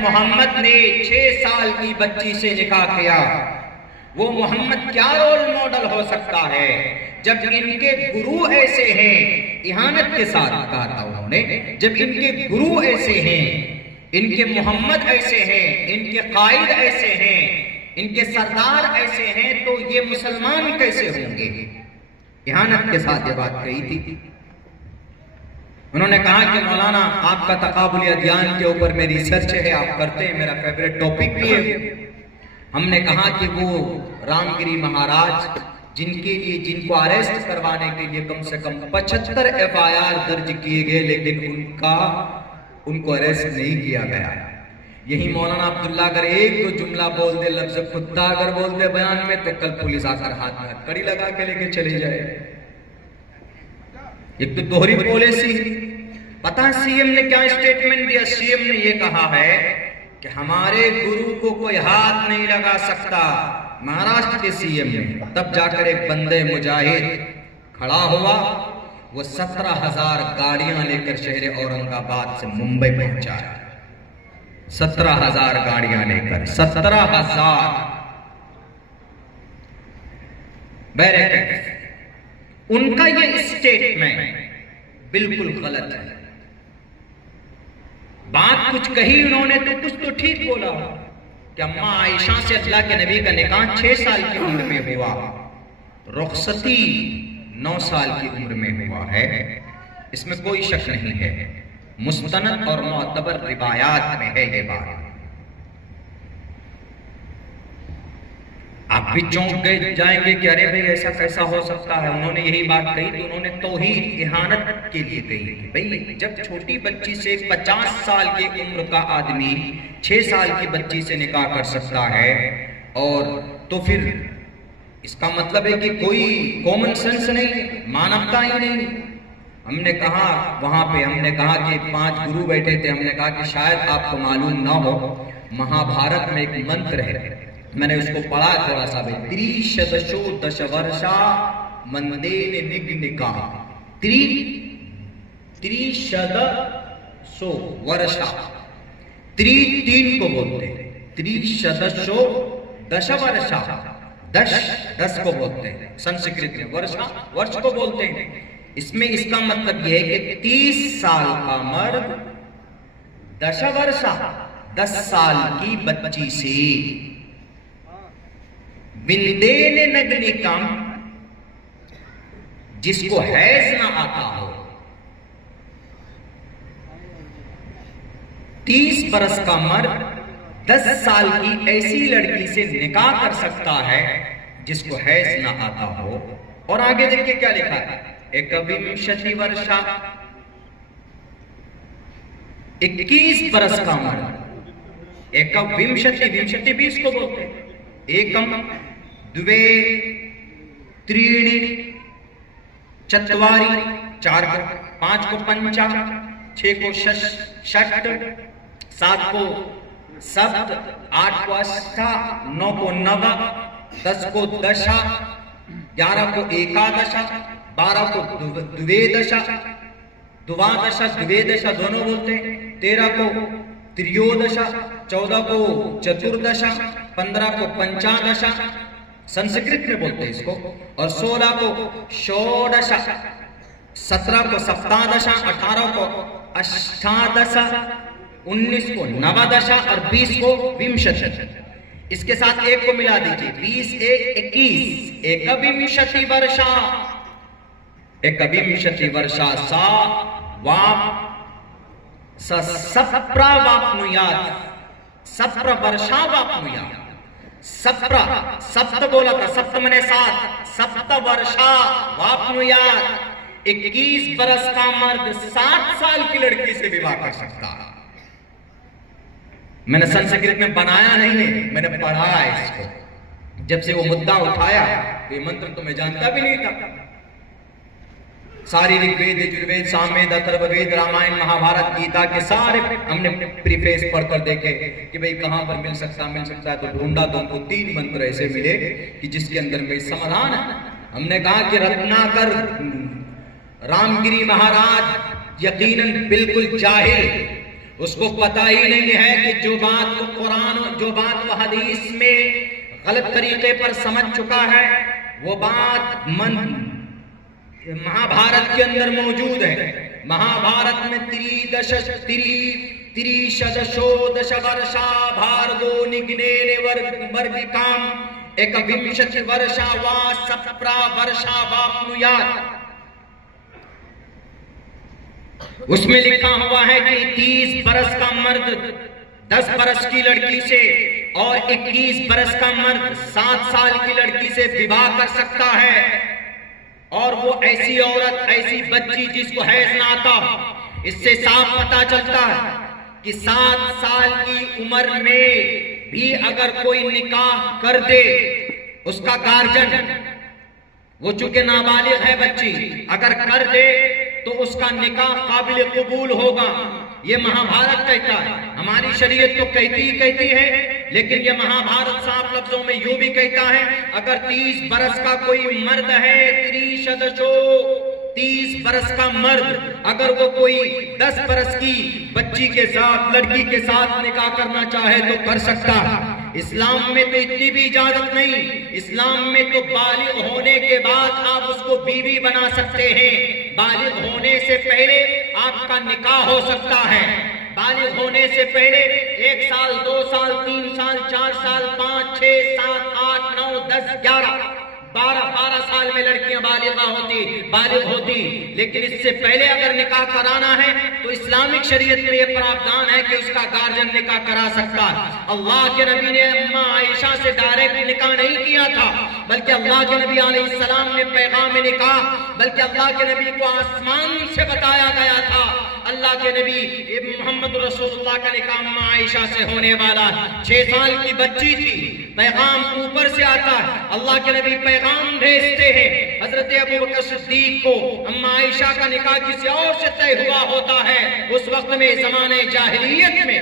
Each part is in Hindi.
मोहम्मद ने 6 साल की बच्ची से निकाह किया। वो मोहम्मद क्या रोल मॉडल हो सकता है जब इनके गुरु ऐसे हैं। इहानत के साथ कहा था उन्होंने, जब इनके गुरु ऐसे हैं, इनके मोहम्मद ऐसे हैं, इनके कायद ऐसे हैं, इनके सरदार ऐसे हैं, तो ये मुसलमान कैसे होंगे। इहानत के साथ ये बात कही थी। उन्होंने कहा कि मौलाना आपका तकाबुल अदयान के ऊपर मेरी रिसर्च है, आप करते हैं, मेरा फेवरेट टॉपिक भी है। हमने कहा कि वो रामगिरी महाराज जिनको अरेस्ट करवाने के लिए कम से कम 75 FIR दर्ज किए गए, लेकिन उनको अरेस्ट नहीं किया गया। यही मौलाना अब्दुल्ला अगर एक तो जुमला बोल दे, लफ्ज खुदा अगर बोल दे बयान में, तो कल पुलिस आकर हाथ में कड़ी लगा के लेके चली जाए। एक तो दोहरी पॉलिसी। पता है सीएम ने क्या स्टेटमेंट दिया। सीएम ने ये कहा है कि हमारे गुरु को कोई हाथ नहीं लगा सकता। महाराष्ट्र के सीएम ने तब जाकर एक बंदे मुजाहिद खड़ा हुआ। वो 17,000 गाड़ियां लेकर शहर औरंगाबाद से मुंबई पहुंचा। 17,000 गाड़ियां लेकर, 17,000 बैरिकेड। उनका ये स्टेटमेंट बिल्कुल गलत है। बात कुछ कही उन्होंने तो कुछ तो ठीक बोला कि अम्मा आयशा से अल्लाह के नबी का निकाह 6 साल की उम्र में हुआ, रुखसती 9 साल की उम्र में हुआ है। इसमें कोई शक नहीं है। मुस्तनद और मुअतबर रिवायात में है ये बात। आप भी चौंक गए जाएंगे कि अरे भाई ऐसा कैसा हो सकता है। उन्होंने यही बात कही थी। उन्होंने तौहीद इहानत के लिए कही थी। भाई जब छोटी बच्ची से 50 साल की उम्र का आदमी 6 साल की बच्ची से निकाह कर सकता है, और तो फिर इसका मतलब है कि कोई कॉमन सेंस नहीं, मानवता ही नहीं। हमने कहा वहां पे, हमने कहा कि 5 गुरु बैठे थे। हमने कहा कि शायद आपको मालूम ना हो, महाभारत में एक मंत्र है, मैंने उसको पढ़ा थोड़ा सा। त्रिशदशो दशवर्षा मंदेन निग्निका। त्रिशदशो वर्षा, 3 को बोलते हैं। त्रिशदशो दशवर्षा, 10 को बोलते हैं संस्कृत में। वर्ष को बोलते हैं। इसमें इसका मतलब यह है कि 30 साल का मर्द दशवर्षा 10 साल की बच्ची से विंदेन नग्निकम, जिसको हैज ना आता हो, 30 बरस का मर्द 10 साल की ऐसी लड़की से निकाह कर सकता है जिसको हैज ना आता हो। और आगे देखिए क्या लिखा है, एकविंशति वर्षा, 21 बरस का मर्द। एकविंशति, विंशति 20 को बोलते हैं। एकम द्वे त्रीणि चत्वारि, 4 को 5 को पंचा, 6 को षट, 7 को सप्त, 8 को अष्टा, 9 को नव, 10 को दशा, 11 को एकादशा, 12 को द्वेदशा, द्वादशा द्वेदशा दोनों बोलते हैं, 13 को त्रियोदशा, 14 को चतुर्दशा, 15 को पंचादशा संस्कृत में बोलते हैं इसको, और 16 को षोडशा, 17 को सप्तादशा, 18 को अष्टादशा, 19 को नवदशा और 20 को विंशति। इसके साथ 1 को मिला दीजिए, 20 1 21, एकविंशति वर्षा, एकविंशति वर्षा सा वाप सप्रा वाप्नुयात, सप्र वर्षा वाप्नुयात। सप्त बोला था, सप्त मने 7, सप्त वर्षा वाप्नुयात। 21 बरस का मर्द 60 साल की लड़की से विवाह कर सकता है। मैंने संस्कृत में बनाया नहीं है, मैंने पढ़ा है इसको। जब से वो मुद्दा उठाया, ये मंत्र तो मैं जानता भी नहीं था। सारी ऋग्वेद, यजुर्वेद, सामवेद, अथर्ववेद, रामायण, महाभारत, गीता के सारे हमने प्रीफेस पढ़कर देखे कि भाई कहां पर मिल सकता है। तो ढूंढा तो हमको 3 मंत्र ऐसे मिले कि जिसके अंदर में समाधान है। हमने कहा कि रत्नाकर रामगिरी महाराज यकीनन बिल्कुल जाहिल, उसको पता ही नहीं है कि जो बात वो कुरान और जो बात वो हदीस में गलत तरीके पर समझ चुका है, वो बात महाभारत के अंदर मौजूद है। महाभारत में त्रिशदशोदश वर्षा भार्गो निग्नेन वर्गिकाम एकविंशति वर्षा वा सप्रा वर्षा वाप्नुयात्। उसमें लिखा हुआ है कि 30 बरस का मर्द 10 बरस की लड़की से और 21 बरस का मर्द 7 साल की लड़की से विवाह कर सकता है। और वो ऐसी औरत, ऐसी बच्ची जिसको हैज ना आता। इससे साफ पता चलता है कि 7 साल की उम्र में भी अगर कोई निकाह कर दे, उसका गार्जियन, वो चूंकि नाबालिग है बच्ची, अगर कर दे तो उसका निकाह काबिल कबूल होगा। ये महाभारत कहता है। हमारी शरीयत तो कहती है, लेकिन ये महाभारत साफ लफ्जों में यूं भी कहता है, अगर 30 बरस का कोई मर्द है, 30 बरस का मर्द, अगर वो कोई 10 बरस की बच्ची के साथ, लड़की के साथ निकाह करना चाहे तो कर सकता है। इस्लाम में तो इतनी भी इजाजत नहीं। इस्लाम में तो बालिग होने के बाद आप उसको बीवी बना सकते हैं। बालिग होने से पहले आपका निकाह हो सकता है। बालिग होने से पहले 1 साल, 2 साल, 3 साल, 4 साल, 5, 6, 7, 8, 9, 10, 11, 12 साल में लड़कियां बालिग होती। लेकिन इससे पहले अगर निकाह कराना है तो इस्लामिक शरीयत में यह प्रावधान है कि उसका गार्जियन निकाह करा सकता है। अल्लाह के नबी ने अम्मा आयशा से डायरेक्ट निकाह नहीं किया था, बल्कि अल्लाह के नबी अलैहिस्सलाम ने पैगाम निकाह, बल्कि अल्लाह के नबी को आसमान से बताया गया था। अल्लाह के नबी मोहम्मद रसूलुल्लाह का निकाह अम्मा आयशा से होने वाला। 6 साल की बच्ची थी। पैगाम ऊपर से आता है। अल्लाह के नबी पैगाम भेजते हैं। हजरत अबू बकर सिद्दीक को अम्मा आयशा का निकाह किसी और से तय हुआ होता है। उस वक्त में, ज़माने जाहिलियत में,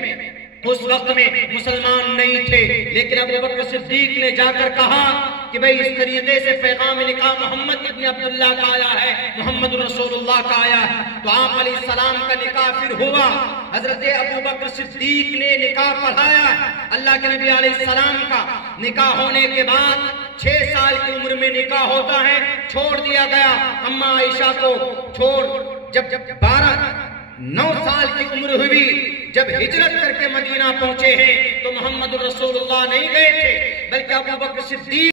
उस वक्त में मुसलमान नहीं थे, लेकिन अबू बकर सिद्दीक ने जाकर कहा कि भाई इस तरीके से पैगाम निकाह मोहम्मद इब्न अब्दुल्लाह का आया है, मोहम्मद रसूलुल्लाह का आया है। तो आप अलैहिस्सलाम का निकाह फिर हुआ। हजरत अबू बकर सिद्दीक ने निकाह पढ़ाया। अल्लाह के नबी अलैहिस्सलाम का निकाह होने के बाद 6 साल की उम्र में निकाह होता है, छोड़ दिया गया। अम्मा आयशा को जब 9 साल की उम्र हुई, जब हिजरत करके मदीना पहुंचे हैं, तो मोहम्मद रसूलुल्लाह नहीं गए थे, बल्कि अबू बकर सिद्दीक